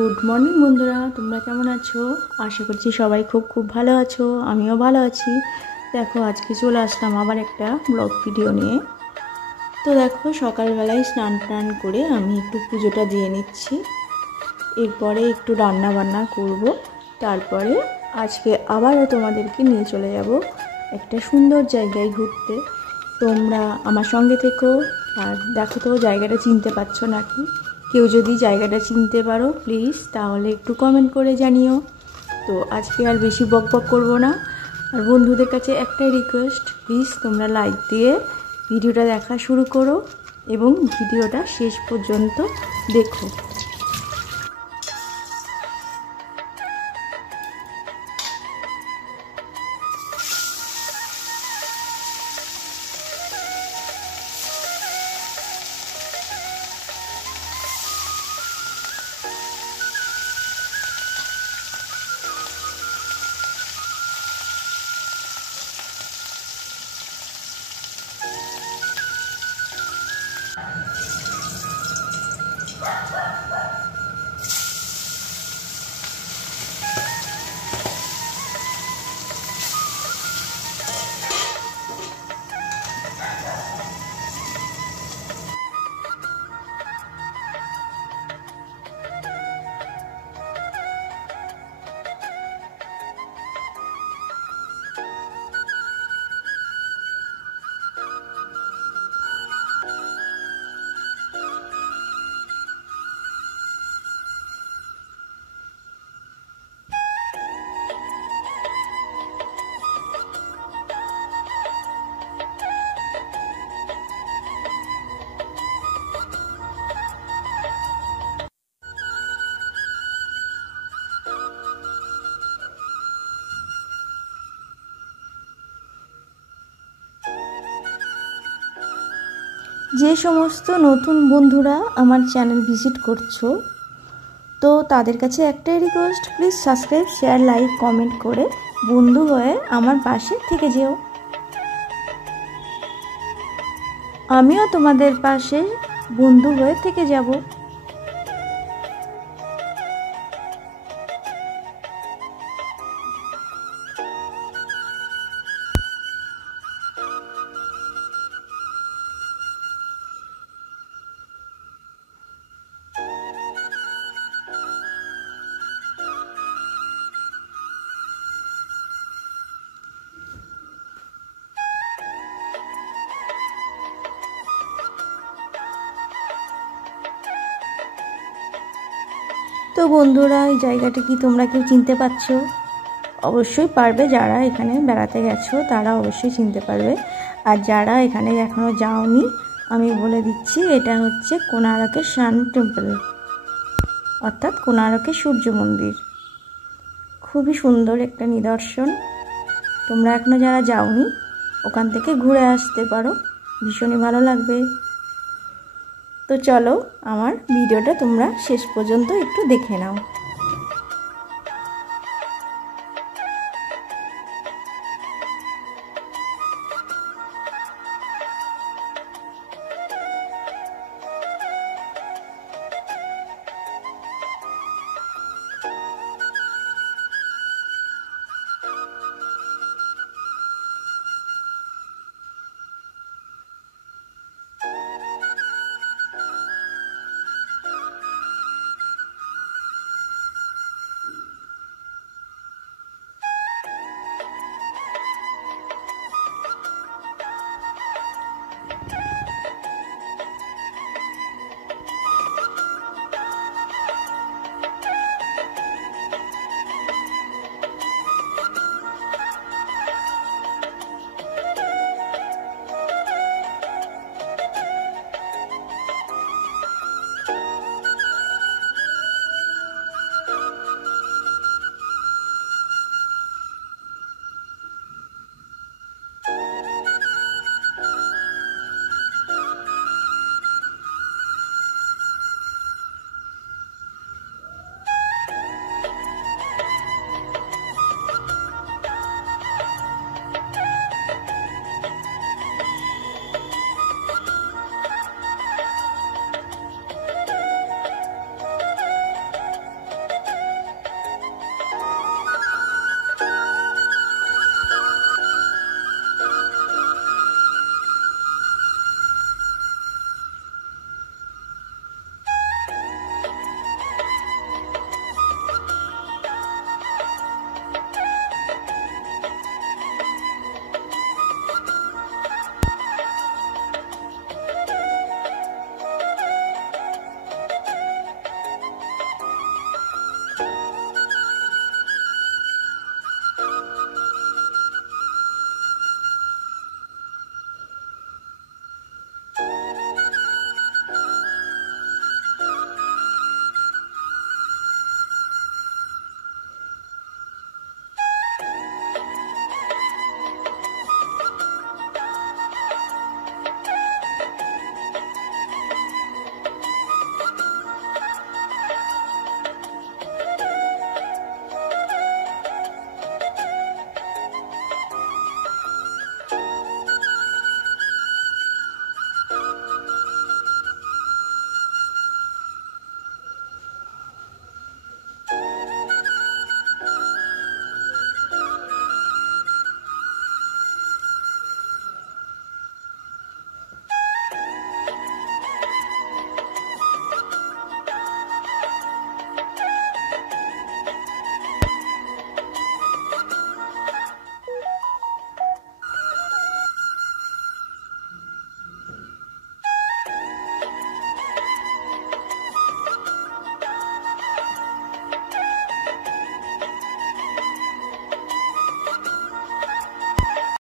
Good morning বন্ধুরা, তোমরা কেমন আছো? আশা করছি সবাই খুব খুব ভালো আছো। আমিও ভালো আছি। দেখো, আজকে চলে আসলাম আবার একটা ব্লগ ভিডিও নিয়ে। তো দেখো, সকালবেলায় স্নান টান করে আমি একটু পুজোটা দিয়ে নিচ্ছি। এরপরে একটু রান্না বান্না করব। তারপরে আজকে আবারও তোমাদেরকে নিয়ে চলে যাব একটা সুন্দর জায়গায় ঘুরতে। তোমরা আমার সঙ্গে থেকো আর দেখো তো জায়গাটা চিনতে পারছো নাকি। কেউ যদি জায়গাটা চিনতে পারো প্লিজ তাহলে একটু কমেন্ট করে জানিও। তো আজকে আর বেশি বক বক করবো না। আর বন্ধুদের কাছে একটাই রিকোয়েস্ট, প্লিজ তোমরা লাইক দিয়ে ভিডিওটা দেখা শুরু করো এবং ভিডিওটা শেষ পর্যন্ত দেখো। যে সমস্ত নতুন বন্ধুরা আমার চ্যানেল ভিজিট করছো, তো তাদের কাছে একটাই request, please subscribe, share, like, comment করে বন্ধু হয়ে আমার পাশে থেকে যেও। আমিও তোমাদের পাশে বন্ধু হয়ে থেকে যাব। তো বন্ধুরা, এই জায়গাটা কি তোমরা কেউ চিনতে পারছো? অবশ্যই পারবে, যারা এখানে বেড়াতে গেছো তারা অবশ্যই চিনতে পারবে। আর যারা এখানে এখনও যাওনি, আমি বলে দিচ্ছি, এটা হচ্ছে কোণারকের সান টেম্পল, অর্থাৎ কোণারকের সূর্য মন্দির। খুবই সুন্দর একটা নিদর্শন। তোমরা এখনও যারা যাওনি ওখান থেকে ঘুরে আসতে পারো, ভীষণই ভালো লাগবে। তো চলো, আমার ভিডিওটা তোমরা শেষ পর্যন্ত একটু দেখে নাও।